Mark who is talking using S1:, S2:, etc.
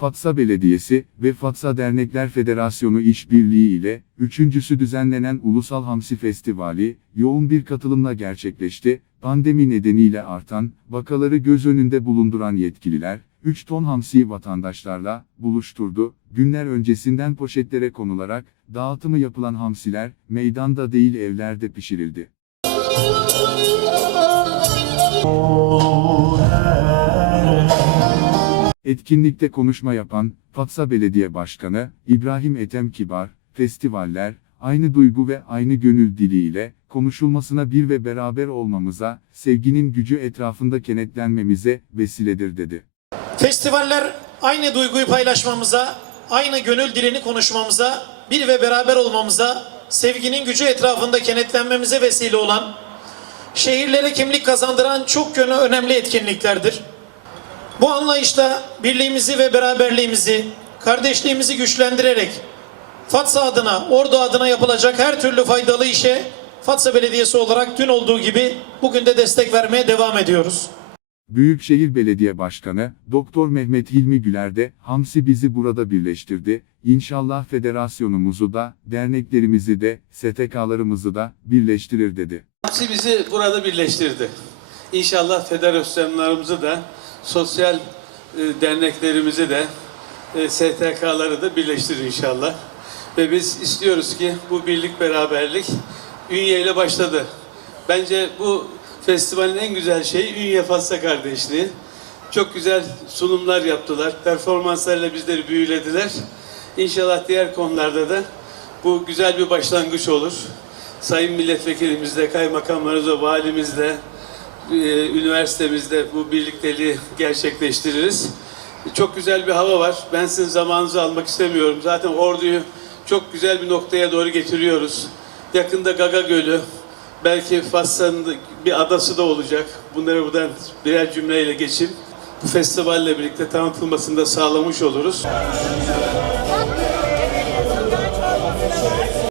S1: Fatsa Belediyesi ve Fatsa Dernekler Federasyonu işbirliği ile üçüncüsü düzenlenen Ulusal Hamsi Festivali yoğun bir katılımla gerçekleşti. Pandemi nedeniyle artan vakaları göz önünde bulunduran yetkililer 3 ton hamsiyi vatandaşlarla buluşturdu. Günler öncesinden poşetlere konularak dağıtımı yapılan hamsiler meydanda değil evlerde pişirildi. Etkinlikte konuşma yapan Fatsa Belediye Başkanı İbrahim Ethem Kibar, festivaller aynı duygu ve aynı gönül diliyle konuşulmasına bir ve beraber olmamıza, sevginin gücü etrafında kenetlenmemize vesiledir dedi.
S2: Festivaller aynı duyguyu paylaşmamıza, aynı gönül dilini konuşmamıza, bir ve beraber olmamıza, sevginin gücü etrafında kenetlenmemize vesile olan, şehirlere kimlik kazandıran çok yönü önemli etkinliklerdir. Bu anlayışla birliğimizi ve beraberliğimizi, kardeşliğimizi güçlendirerek Fatsa adına, Ordu adına yapılacak her türlü faydalı işe Fatsa Belediyesi olarak dün olduğu gibi bugün de destek vermeye devam ediyoruz.
S1: Büyükşehir Belediye Başkanı, Doktor Mehmet Hilmi Güler de, Hamsi bizi burada birleştirdi, İnşallah federasyonumuzu da, derneklerimizi de, STK'larımızı da, birleştirir dedi.
S3: Hepsi bizi burada birleştirdi. İnşallah federasyonlarımızı da, sosyal e, derneklerimizi de, e, STK'ları da birleştirir inşallah. Ve biz istiyoruz ki bu birlik beraberlik Ünye ile başladı. Bence bu festivalin en güzel şeyi Ünye Fatsa kardeşliği. Çok güzel sunumlar yaptılar. Performanslarıyla bizleri büyülediler. İnşallah diğer konularda da bu güzel bir başlangıç olur. Sayın milletvekilimizle, kaymakamlarımızla, valimizle, e, üniversitemizde bu birlikteliği gerçekleştiririz. Çok güzel bir hava var. Ben sizin zamanınızı almak istemiyorum. Zaten orduyu çok güzel bir noktaya doğru getiriyoruz. Yakında Gaga Gölü, belki Fassa'nın da bir adası da olacak. Bunları buradan birer cümleyle geçip bu festivalle birlikte tanıtılmasını da sağlamış oluruz.